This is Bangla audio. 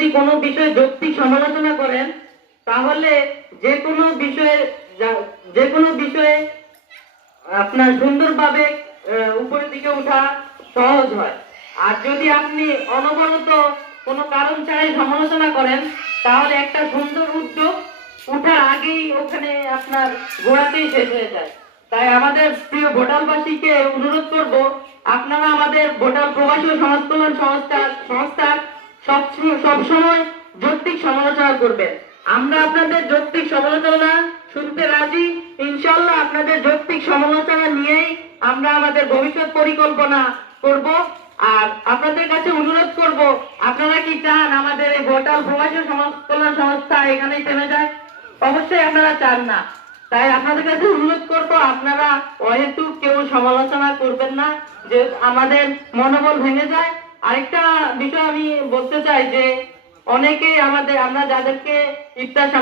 যদি কোনো বিষয়ে যৌক্তিক সমালোচনা করেন তাহলে যে কোনো বিষয়ে যে কোনো বিষয়ে আপনার সুন্দরভাবে উপরের দিকে ওঠা সহজ হয়। আর যদি আপনি অনবরত কোনো কারণ ছাড়াই সমালোচনা করেন তাহলে একটা সুন্দর উদ্যোগ ওঠার আগেই ওখানে আপনার গোড়াতেই শেষ হয়ে যায়। তাই আমাদের প্রিয় ভোটারবাসীকে অনুরোধ করব, আপনারা আমাদের ভোটার প্রবাসী ও সমাজ কল্যাণ সংস্থার সবসময় যৌক্তিক সমালোচনা করবেন। আমরা আপনাদের যৌক্তিক সমালোচনা শুনতে রাজি। ইনশাআল্লাহ আপনাদের যৌক্তিক সমালোচনা নিয়েই আমরা আমাদের ভবিষ্যৎ পরিকল্পনা করব। আর আপনাদের কাছে অনুরোধ করব, আপনারা কি চান আমাদের এই ভোটার প্রবাসী সমাজ কল্যাণ সংস্থা এখানেই থেমে যায়? অবশ্যই আপনারা চান না। তাই আপনাদের কাছে অনুরোধ করব, আপনারা অহেতুক কেউ সমালোচনা করবেন না, যে আমাদের মনোবল ভেঙে যায়। আরেকটা বিষয় আমি বলতে চাই যে অনেকেই আমরা যাদেরকে ইফতার